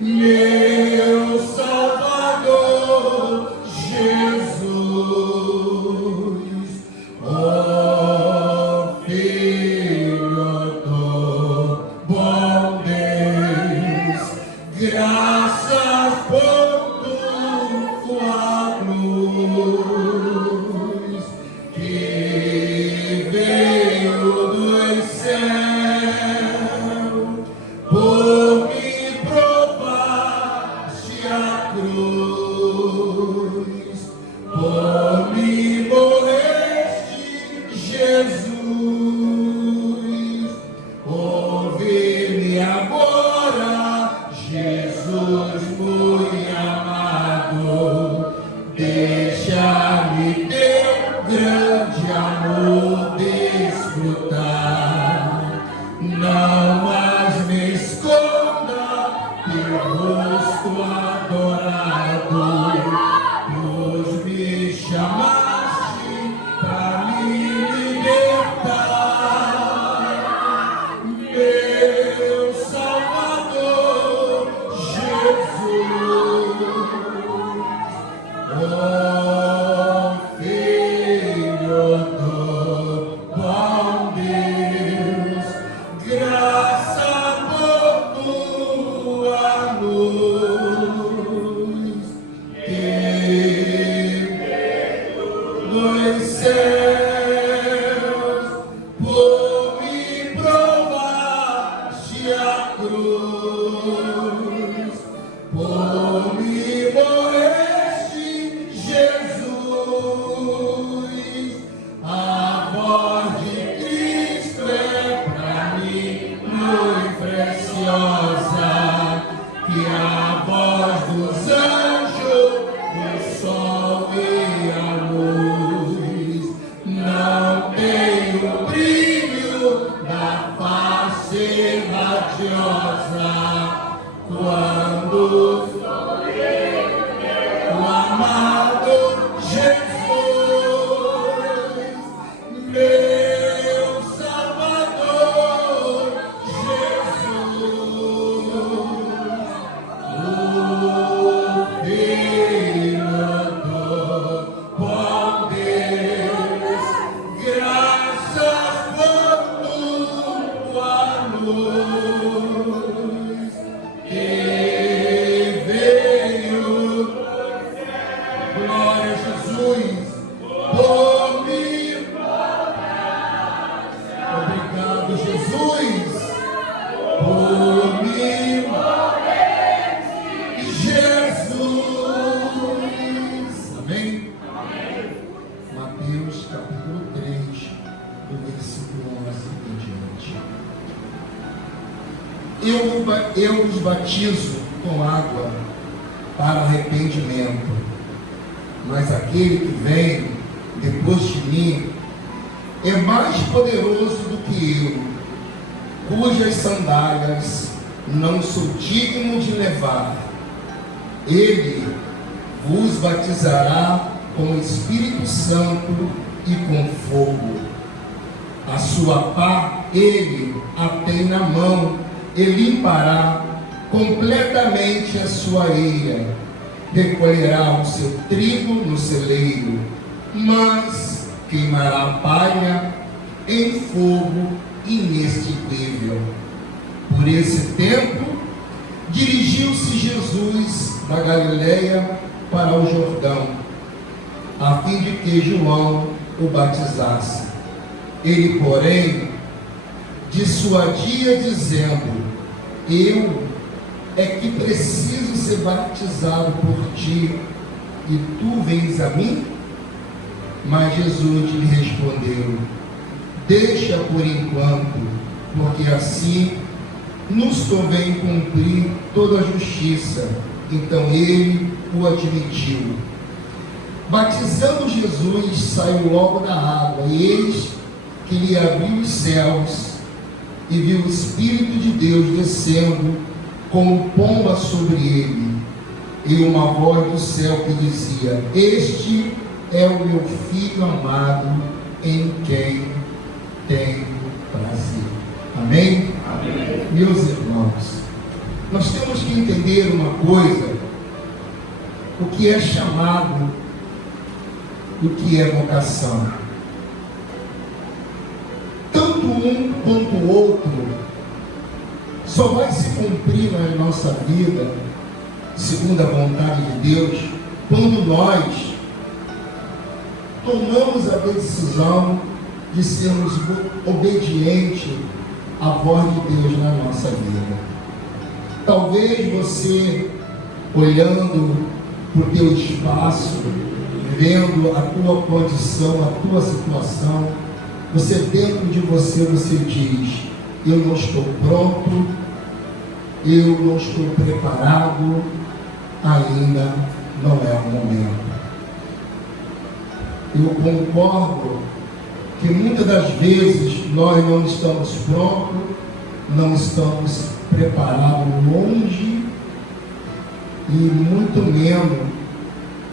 meu Salvador Jesus, ó Filho do bom Deus, graças por tua cruz que veio dos céus, por me provaste a cruz, por me morreste, Jesus. Ouve-me agora, Jesus muito amado, deixa-me teu grande amor desfrutar. Não mais me esconda teu rosto adorado, pois me chamaste para me libertar. Meu Salvador Jesus, ó Filho do bom Deus, graças por tua luz que dos céus, por me provaste a cruz, por me morreste, Jesus. A voz de Cristo é pra mim muito preciosa, que a voz dos anjos, do sol e a luz. Não tem o brilho da face radiosa quando o amado Jesus, meu Salvador Jesus, o Filho do bom Deus, graças por tua luz que veio. Glória a Jesus, por mim. Obrigado, Jesus, por mim. Jesus. Amém? Mateus capítulo 3, do versículo 11 em diante. Eu vos batizo com água para arrependimento, mas aquele que vem depois de mim é mais poderoso do que eu, cujas sandálias não sou digno de levar. Ele vos batizará com o Espírito Santo e com fogo. A sua pá ele a tem na mão e limpará completamente a sua eira. Recolherá o seu trigo no celeiro, mas queimará a palha em fogo inextinguível. Por esse tempo, dirigiu-se Jesus da Galileia para o Jordão, a fim de que João o batizasse. Ele, porém, dissuadia, dizendo: eu é que preciso ser batizado por ti, e tu vens a mim? Mas Jesus lhe respondeu: deixa por enquanto, porque assim nos convém cumprir toda a justiça. Então ele o admitiu. Batizando Jesus, saiu logo da água, e eis que lhe abriu os céus, e viu o Espírito de Deus descendo como pomba sobre ele, e uma voz do céu que dizia: este é o meu Filho amado, em quem tenho prazer. Amém? Amém. Meus irmãos, Nós temos que entender uma coisa: o que é chamado e o que é vocação. Tanto um quanto o outro só vai se cumprir na nossa vida, segundo a vontade de Deus, quando nós tomamos a decisão de sermos obedientes à voz de Deus na nossa vida. Talvez você, olhando para o teu espaço, vendo a tua condição, a tua situação, você dentro de você diz: eu não estou pronto, eu não estou preparado, ainda não é o momento. Eu concordo que muitas das vezes nós não estamos prontos, não estamos preparados, longe, e muito menos,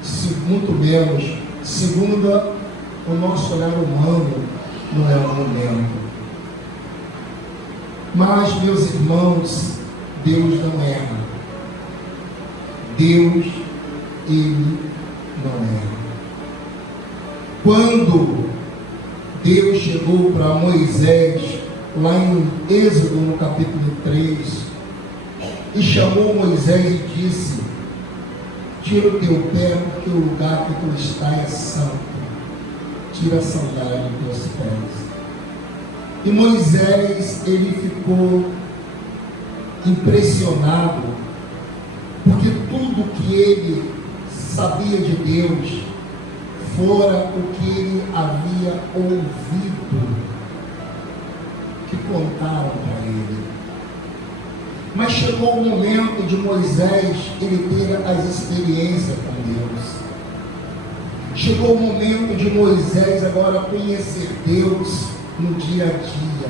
segundo o nosso olhar humano, não é o momento. Mas, meus irmãos, Deus não erra. Deus, Ele não erra. Quando Deus chegou para Moisés, lá em Êxodo, no capítulo 3, e chamou Moisés e disse: tira o teu pé, porque o lugar que tu está é santo. Tira a sandália dos teus pés. E Moisés, ele ficou impressionado, porque tudo que ele sabia de Deus fora o que ele havia ouvido, que contaram para ele. Mas chegou o momento de Moisés ele ter as experiências com Deus. Chegou o momento de Moisés agora conhecer Deus no dia a dia.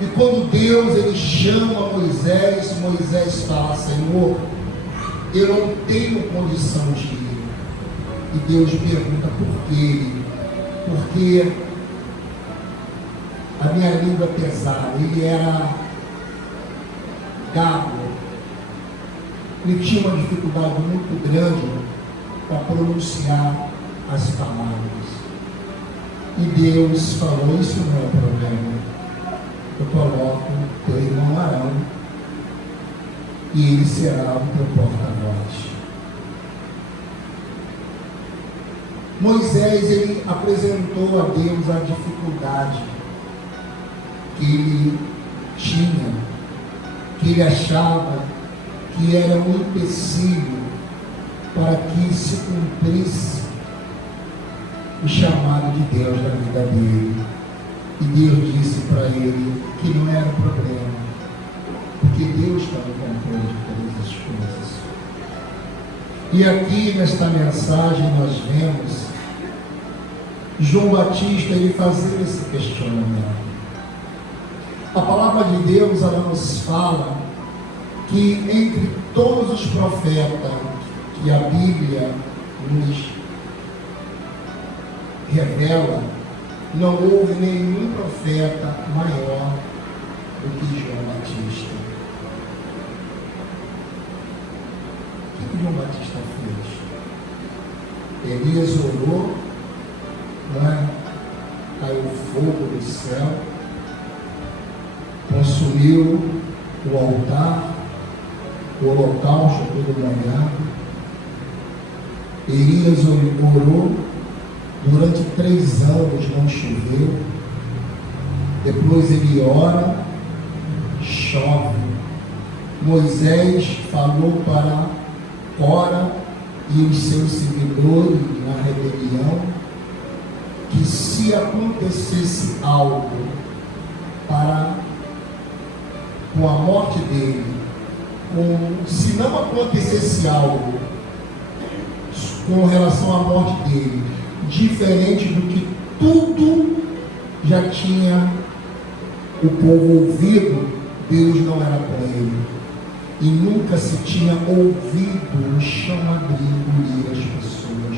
E quando Deus ele chama Moisés, Moisés fala: Senhor, eu não tenho condição de ir. E Deus pergunta: por quê? Porque a minha língua é pesada. Ele era gago. Ele tinha uma dificuldade muito grande para pronunciar as palavras. E Deus falou: isso não é problema. Eu coloco teu irmão Arão e ele será o teu porta-voz. Moisés, ele apresentou a Deus a dificuldade que ele tinha, que ele achava que era um empecilho para que se cumprisse o chamado de Deus na vida dele. E Deus disse para ele que não era problema, porque Deus está no controle de todas as coisas. E aqui nesta mensagem nós vemos João Batista ele fazer esse questionamento. A palavra de Deus ela nos fala que entre todos os profetas que a Bíblia nos revela, não houve nenhum profeta maior do que João Batista. O que João Batista fez? Elias orou, né? Caiu fogo do céu, consumiu o altar, o holocausto todo molhado. Elias orou, durante 3 anos não choveu. Depois ele ora, chove. Moisés falou para Cora e os seus seguidores na rebelião que se acontecesse algo com a morte dele, se não acontecesse algo com relação à morte dele, diferente do que tudo já tinha o povo ouvido, Deus não era com ele. E nunca se tinha ouvido o chão abrir e engolir as pessoas.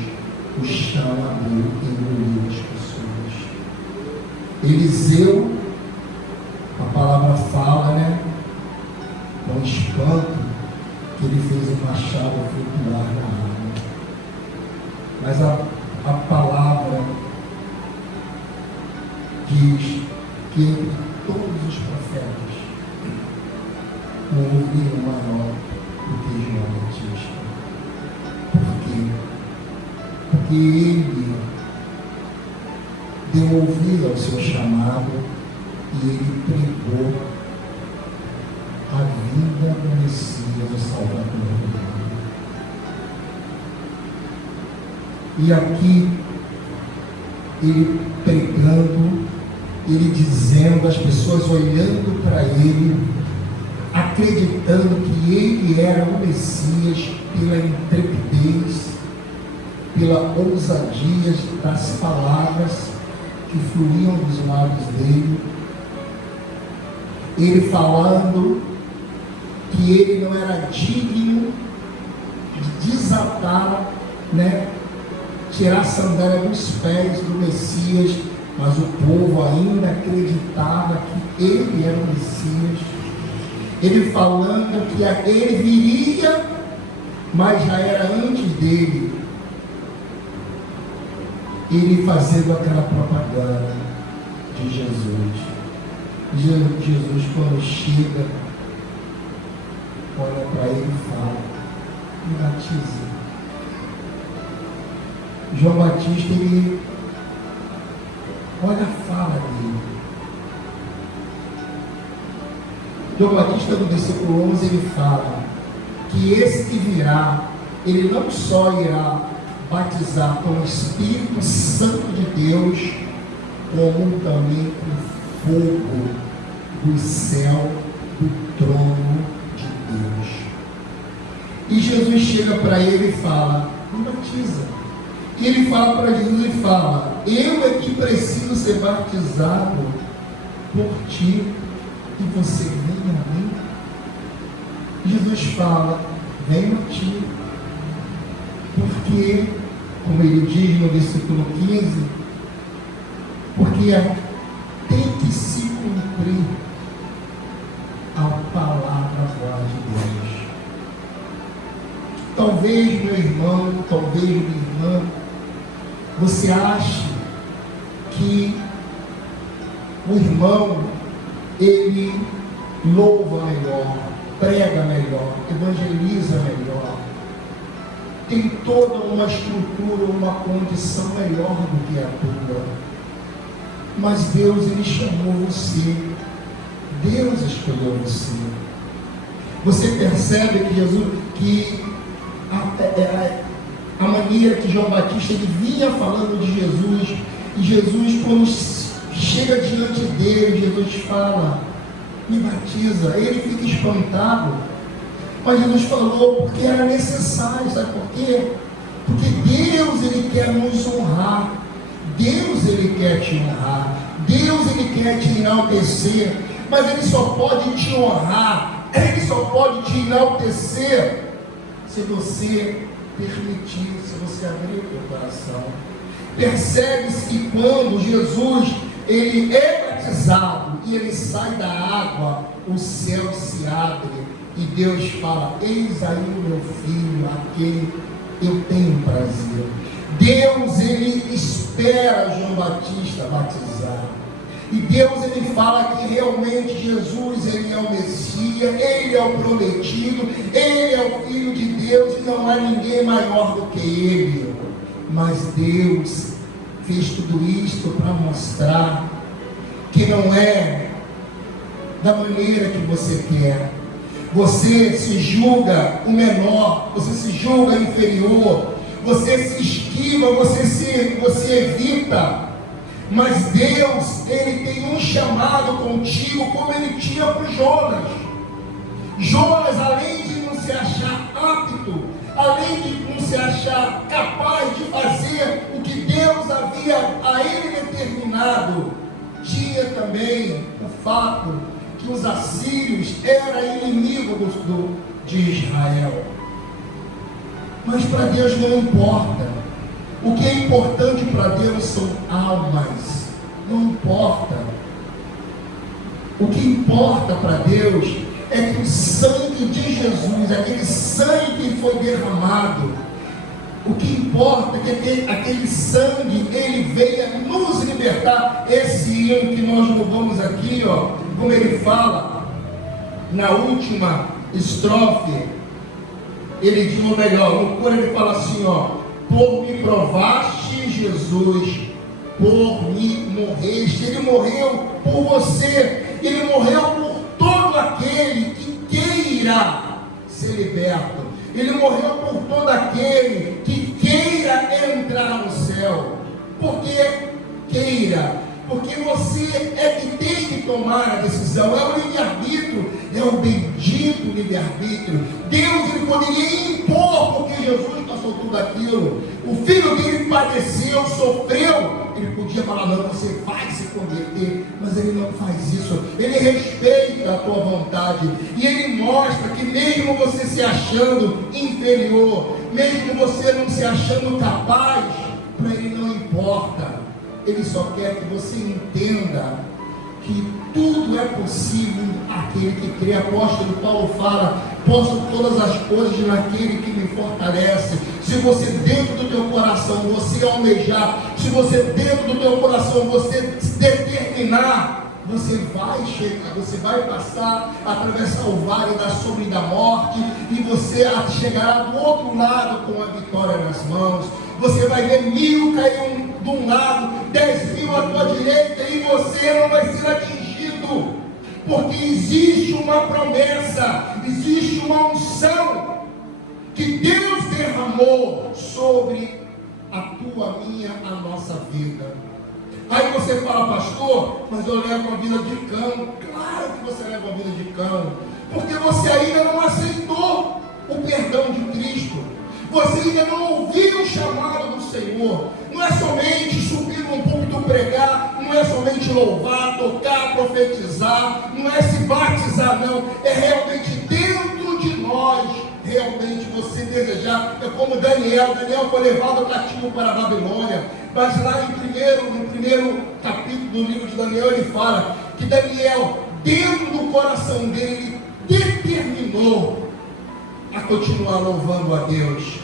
O chão abriu e engoliu as pessoas. Eliseu, a palavra fala, né? um espanto que ele fez o machado flutuar na água. Mas a palavra diz que entre todos os profetas não houve nenhum maior do que João Batista. Por quê? Porque ele deu ouvido ao seu chamado e ele pregou a vinda do Messias, o Salvador do mundo. E aqui, ele pregando, ele dizendo, as pessoas olhando para ele, acreditando que ele era o Messias, pela intrepidez, pela ousadia das palavras que fluíam dos lábios dele, ele falando que ele não era digno de desatar, tirar a sandália dos pés do Messias, mas o povo ainda acreditava que ele era o Messias. Ele falando que ele viria, mas já era antes dele. Ele fazendo aquela propaganda de Jesus. Jesus, quando chega, olha para ele e fala: me batiza. João Batista, ele olha a fala dele. João Batista, no versículo 11, ele fala que esse que virá, ele não só irá batizar com o Espírito Santo de Deus, como também com fogo do céu, do trono de Deus. E Jesus chega para ele e fala: me batiza. E ele fala para Jesus e fala: eu é que preciso ser batizado por ti, e você vem a mim? Jesus fala: venho a ti. Porque, como ele diz no versículo 15, porque tem que se cumprir a palavra, a voz de Deus. Talvez, meu irmão, talvez, minha irmã, você ache que o irmão, ele louva melhor, prega melhor, evangeliza melhor, tem toda uma estrutura, uma condição melhor do que a tua. Mas Deus, ele chamou você. Deus escolheu você. Você percebe que Jesus, que a maneira que João Batista ele vinha falando de Jesus, e Jesus, quando chega diante dele, Jesus fala: me batiza. Ele fica espantado. Mas Jesus falou porque era necessário. Sabe por quê? Porque Deus, ele quer nos honrar. Deus, ele quer te honrar. Deus, ele quer te enaltecer. Mas ele só pode te honrar, ele só pode te enaltecer se você permitir, se você abrir o teu coração. Percebe-se que quando Jesus, ele é batizado e ele sai da água, o céu se abre. E Deus fala: eis aí o meu filho, a quem eu tenho prazer. Deus, ele espera João Batista batizar. E Deus, ele fala que realmente Jesus, ele é o Messias, ele é o prometido, ele é o Filho de Deus e não há ninguém maior do que ele. Mas Deus fez tudo isto para mostrar que não é da maneira que você quer. Você se julga o menor, você se julga inferior, você se esquiva, você evita. Mas Deus, ele tem um chamado contigo, como ele tinha para Jonas. Jonas, além de não se achar apto, além de não se achar capaz de fazer o que Deus havia a ele determinado, tinha também o fato que os assírios eram inimigos de Israel. Mas para Deus não importa. O que é importante para Deus são almas. Não importa. O que importa para Deus é que o sangue de Jesus, aquele sangue que foi derramado, o que importa é que aquele sangue, ele veio nos libertar. Esse hino que nós louvamos aqui, ó, como ele fala, na última estrofe, ele diz, ou melhor, no coro ele fala assim, ó: por me provaste, Jesus, por me morreste. Ele morreu por você, ele morreu por todo aquele que queira ser liberto, ele morreu por todo aquele que queira entrar no céu. Porque queira, porque você é que tem que tomar a decisão. É o livre-arbítrio, é o bendito livre-arbítrio. Deus, ele poderia impor, porque Jesus passou tudo aquilo. O filho dele padeceu, sofreu. Ele podia falar, não, você vai se converter, mas ele não faz isso. Ele respeita a tua vontade, e ele mostra que mesmo você se achando inferior, mesmo você não se achando capaz, para ele não importa. Ele só quer que você entenda que tudo é possível aquele que crê. Apóstolo Paulo fala: posso todas as coisas naquele que me fortalece. Se você dentro do teu coração você almejar, se você dentro do teu coração você se determinar, você vai chegar, você vai passar, atravessar o vale da sombra e da morte, e você chegará do outro lado com a vitória nas mãos. Você vai ver 1000 cair de um lado, 10.000 à tua direita, e você não vai ser atingido, porque existe uma promessa, existe uma unção que Deus derramou sobre a tua, minha, a nossa vida. Aí você fala: pastor, mas eu levo a vida de cão. Claro que você leva a vida de cão, porque você ainda não aceitou o perdão de Cristo. Você ainda não ouviu o chamado do Senhor. Não é somente subir num púlpito pregar, não é somente louvar, tocar, profetizar, não é se batizar, não. É realmente dentro de nós, realmente você desejar. É como Daniel foi levado cativo para a Babilônia, mas lá no primeiro capítulo do livro de Daniel, ele fala que Daniel, dentro do coração dele, determinou a continuar louvando a Deus.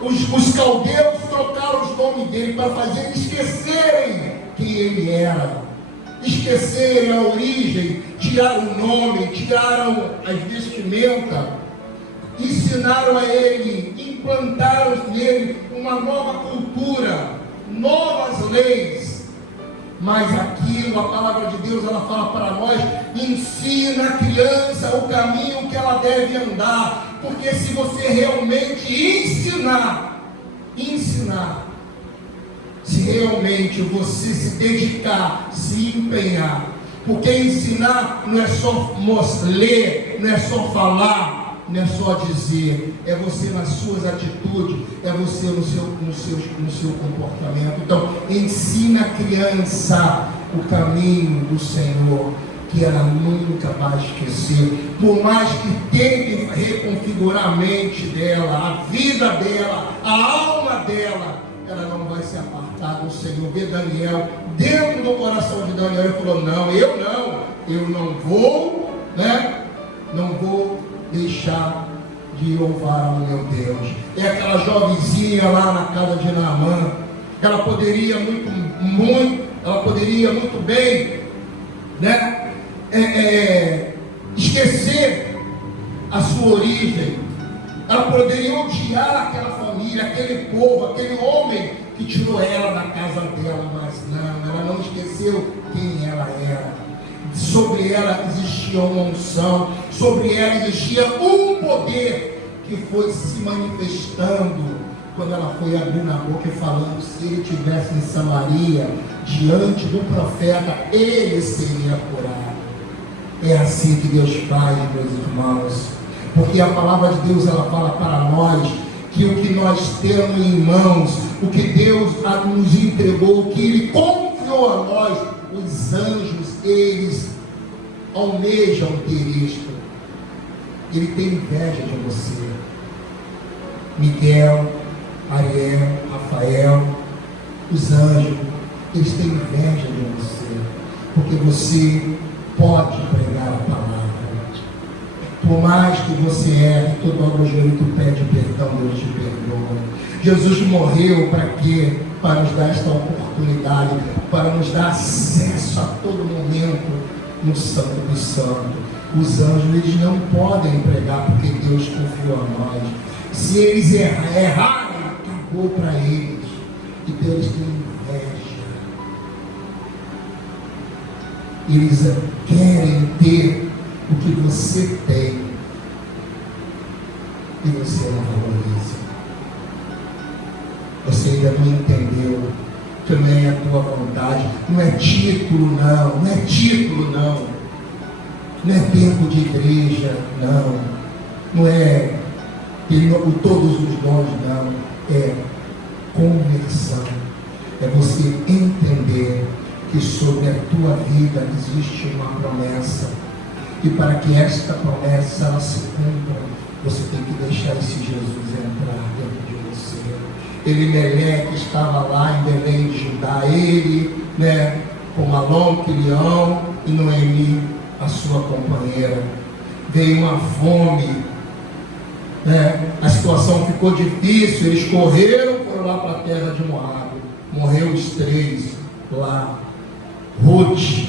Os caldeus trocaram os nomes dele para fazer eles esquecerem quem ele era, esquecerem a origem, tiraram o nome, tiraram as vestimentas, ensinaram a ele, implantaram nele uma nova cultura, novas leis. Mas aquilo, a palavra de Deus, ela fala para nós: ensina a criança o caminho que ela deve andar. Porque se você realmente ensinar, se realmente você se dedicar, se empenhar, porque ensinar não é só ler, não é só falar, não é só dizer, é você nas suas atitudes, é você no seu comportamento. Então, ensina a criança o caminho do Senhor, que ela nunca vai esquecer. Por mais que tente reconfigurar a mente dela, a vida dela, a alma dela, ela não vai se apartar do Senhor. Vê Daniel, dentro do coração de Daniel, ele falou: não, eu não vou, não vou deixar de louvar o meu Deus. É aquela jovenzinha lá na casa de Naamã, ela poderia muito bem, esquecer a sua origem. Ela poderia odiar aquela família, aquele povo, aquele homem que tirou ela da casa dela, mas não, ela não esqueceu quem ela era. Sobre ela existia uma unção, sobre ela existia um poder que foi se manifestando quando ela foi abrindo a boca e falando: se ele estivesse em Samaria, diante do profeta, ele seria curado. É assim que Deus faz, meus irmãos, porque a palavra de Deus, ela fala para nós que o que nós temos em mãos, o que Deus nos entregou, o que Ele confiou a nós, os anjos, eles almejam ter isto. Ele tem inveja de você. Miguel, Ariel, Rafael, os anjos, eles têm inveja de você, porque você pode pregar a palavra. você erra, tu dobra o joelho e tu pede perdão, Deus te perdoa. Jesus morreu para quê? Para nos dar esta oportunidade, para nos dar acesso a todo momento no Santo dos Santos. Os anjos, eles não podem pregar porque Deus confiou a nós. Se eles errarem, acabou para eles. E Deus tem inveja. Eles querem ter o que você tem e você não valoriza. Você ainda não entendeu que não é a tua vontade, não é título não, não é título não, não é tempo de igreja não, não é todos os dons não, é conversão, é você entender que sobre a tua vida existe uma promessa, e para que esta promessa ela se cumpra, você tem que deixar esse Jesus entrar dentro de você. Elimeleque estava lá em Belém de Judá, ele, com Malom, Quilião e Noemi, a sua companheira. Veio uma fome, a situação ficou difícil, eles correram, foram lá para a terra de Moabe, morreu os 3 lá. Ruth,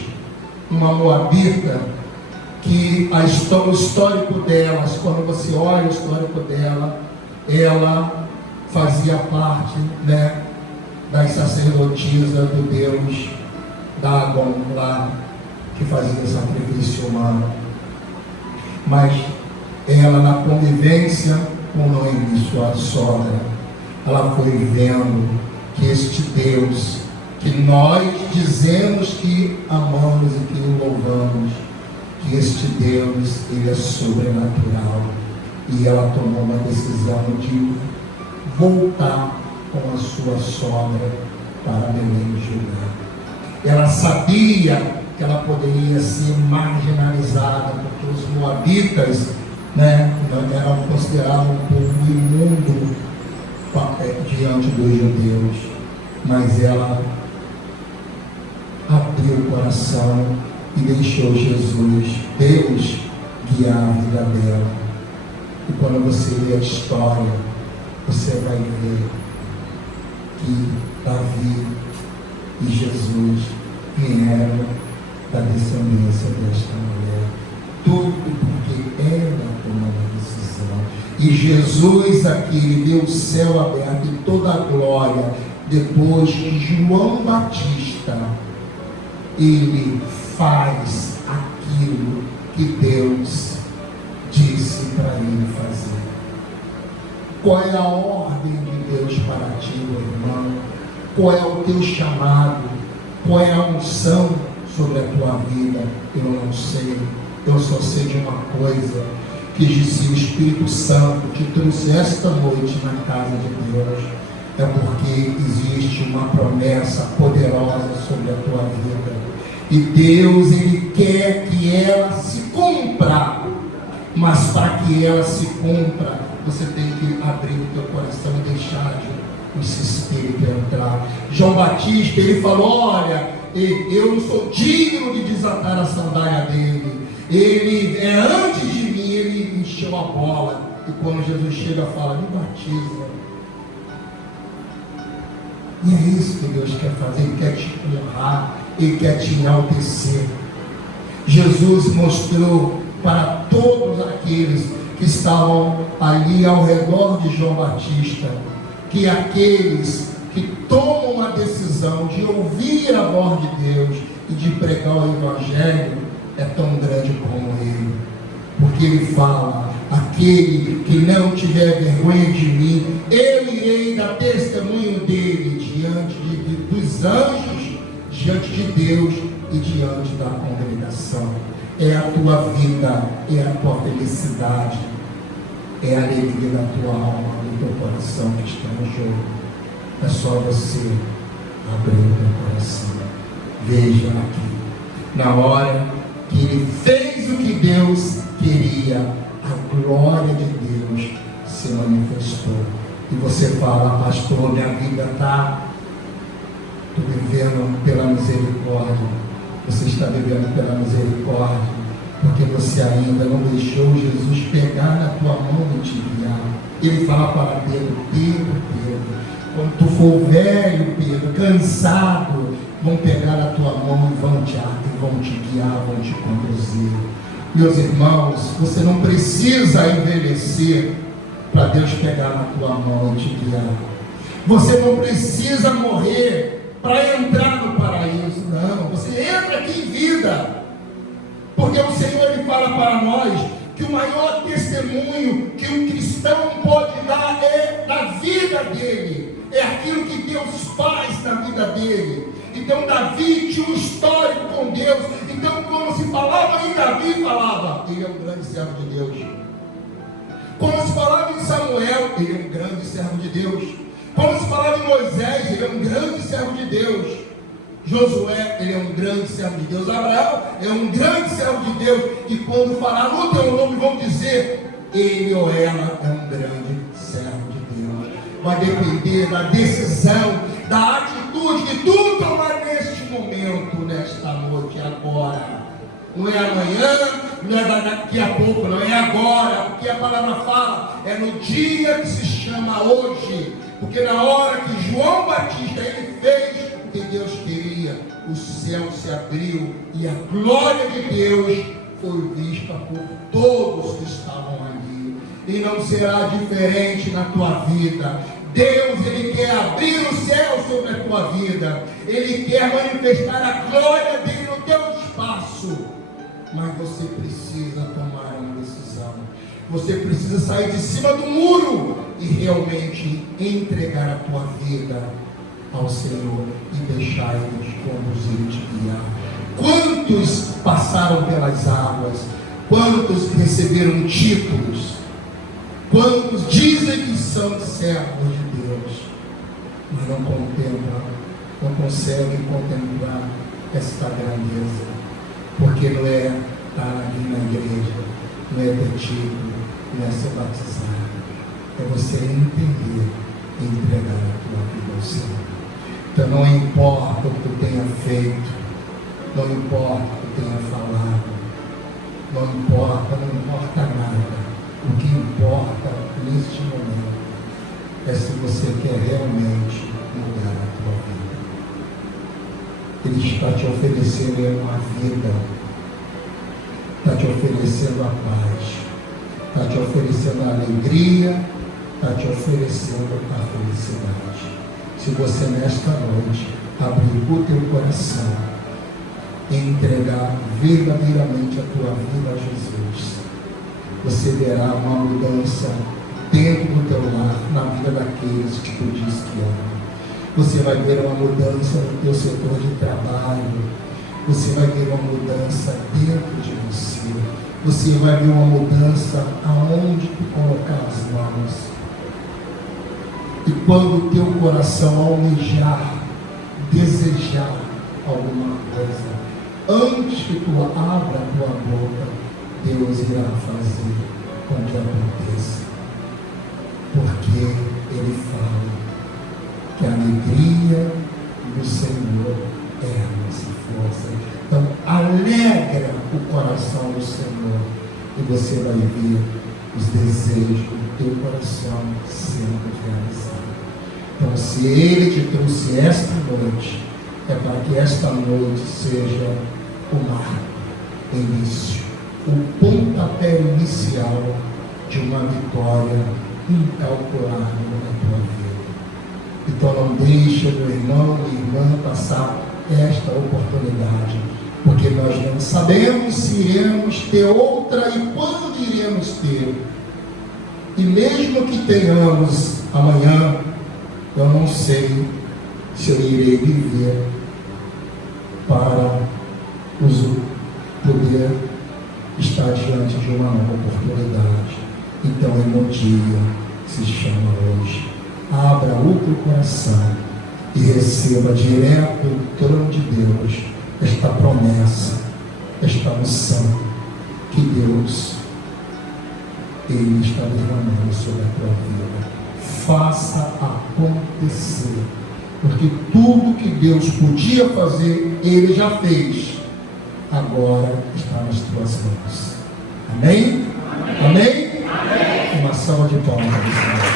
uma moabita, que o histórico delas, quando você olha o histórico dela, ela fazia parte das sacerdotisas do Deus Dagon lá, que fazia sacrifício humano. Mas ela, na convivência com Noemi, sua sogra, ela foi vendo que este Deus que nós dizemos que amamos e que o louvamos, que este Deus, ele é sobrenatural. E ela tomou uma decisão de voltar com a sua sogra para Belém de Judá. Ela sabia que ela poderia ser marginalizada, porque os moabitas eram considerados um povo imundo diante dos judeus. Mas ela abriu o coração e deixou Jesus, Deus, guiar a vida dela. E quando você lê a história, você vai ver que Davi e Jesus vieram da descendência desta mulher. Tudo porque ela tomou uma decisão. E Jesus aqui, ele deu o céu aberto e toda a glória. Depois que João Batista, ele faz aquilo que Deus disse para ele fazer. Qual é a ordem de Deus para ti, meu irmão? Qual é o teu chamado? Qual é a unção sobre a tua vida? Eu não sei. Eu só sei de uma coisa, que se o Espírito Santo te trouxe esta noite na casa de Deus, é porque existe uma promessa poderosa sobre a tua vida. E Deus, ele quer que ela se cumpra. Mas para que ela se cumpra, você tem que abrir o teu coração e deixar esse Espírito entrar. João Batista, ele falou: olha, eu não sou digno de desatar a sandália dele. Ele é antes de mim, ele encheu a bola. E quando Jesus chega, fala: me batiza. E é isso que Deus quer fazer. Ele quer te honrar, ele quer te enaltecer. Jesus mostrou para todos aqueles que estavam ali ao redor de João Batista, que aqueles que tomam a decisão de ouvir a voz de Deus e de pregar o Evangelho é tão grande como ele. Porque ele fala: aquele que não tiver vergonha de mim, eu irei dar testemunho dele diante dos anjos, diante de Deus e diante da congregação. É a tua vida, é a tua felicidade, é a alegria da tua alma, do teu coração que está em jogo. É só você abrir o teu coração. Veja aqui, na hora que ele fez o que Deus queria, a glória de Deus se manifestou. E você fala: pastor, minha vida está vivendo pela misericórdia. Você está vivendo pela misericórdia. Porque você ainda não deixou Jesus pegar na tua mão e te guiar. Ele fala para Pedro: Pedro, quando tu for velho, Pedro, cansado, vão pegar na tua mão e vão te guiar, vão te conduzir. Meus irmãos, você não precisa envelhecer para Deus pegar na tua mão e te guiar. Você não precisa morrer para entrar no paraíso. Não, você entra aqui em vida. Porque o Senhor, Ele fala para nós que o maior testemunho que um cristão pode dar é da vida dele. É aquilo que Deus faz na vida dele. Então Davi tinha um histórico com Deus. Então quando se falava em Davi, falava: ele é um grande servo de Deus. Quando se falava em Samuel, ele é um grande servo de Deus. Quando se falava em Moisés, ele é um grande servo de Deus. Josué, ele é um grande servo de Deus. Abraão é um grande servo de Deus. E quando falar no teu nome, vão dizer: ele ou ela é um grande servo de Deus. Vai depender da decisão, da atitude que tu tomar neste momento, nesta noite, agora. Não é amanhã, não é daqui a pouco, não é agora. Porque a palavra fala, é no dia que se chama hoje. Porque na hora que João Batista, ele fez o que Deus queria, o céu se abriu e a glória de Deus foi vista por todos que estavam ali. E não será diferente na tua vida. Deus, Ele quer abrir o céu sobre a tua vida. Ele quer manifestar a glória dele no teu espaço. Mas você precisa tomar uma decisão. Você precisa sair de cima do muro e realmente entregar a tua vida ao Senhor e deixar Ele te conduzir e te guiar. Quantos passaram pelas águas? Quantos receberam títulos? Quantos dizem que são servos de Deus, mas não contemplam, não conseguem contemplar esta grandeza? Porque não é estar aqui na igreja, não é ter título, não é ser batizado. É você entender e entregar a tua vida ao Senhor. Então não importa o que tu tenha feito, não importa o que tu tenha falado, não importa nada. O que importa neste momento é se você quer realmente mudar a tua vida. Ele está te oferecendo uma vida, está te oferecendo a paz, está te oferecendo a alegria, está te oferecendo a felicidade. Se você nesta noite abrir o teu coração e entregar verdadeiramente a tua vida a Jesus, você verá uma mudança dentro do teu lar, na vida daqueles que tu diz que ama. Você vai ver uma mudança no teu setor de trabalho. Você vai ver uma mudança dentro de você. Você vai ver uma mudança aonde tu colocar as mãos. E quando o teu coração almejar, desejar alguma coisa, antes que tu abra a tua boca, Deus irá fazer com que aconteça. Porque Ele fala que a alegria do Senhor é a nossa força. Então, alegra o coração do Senhor e você vai ver os desejos do teu coração sendo realizados. Então, se Ele te trouxe esta noite, é para que esta noite seja o marco, o início, o pontapé inicial de uma vitória incalculável na tua vida. Então não deixe, meu irmão e irmã, passar esta oportunidade, porque nós não sabemos se iremos ter outra e quando iremos ter. E mesmo que tenhamos amanhã, eu não sei se eu irei viver para poder estar diante de uma nova oportunidade. Então no dia se chama hoje. Abra o teu coração e receba direto do trono de Deus esta promessa, esta unção que Deus Ele está derramando sobre a tua vida. Faça acontecer, porque tudo que Deus podia fazer, Ele já fez. agora está nas tuas mãos. Amém? Amém? Amém? Uma salva de palmas para o Senhor.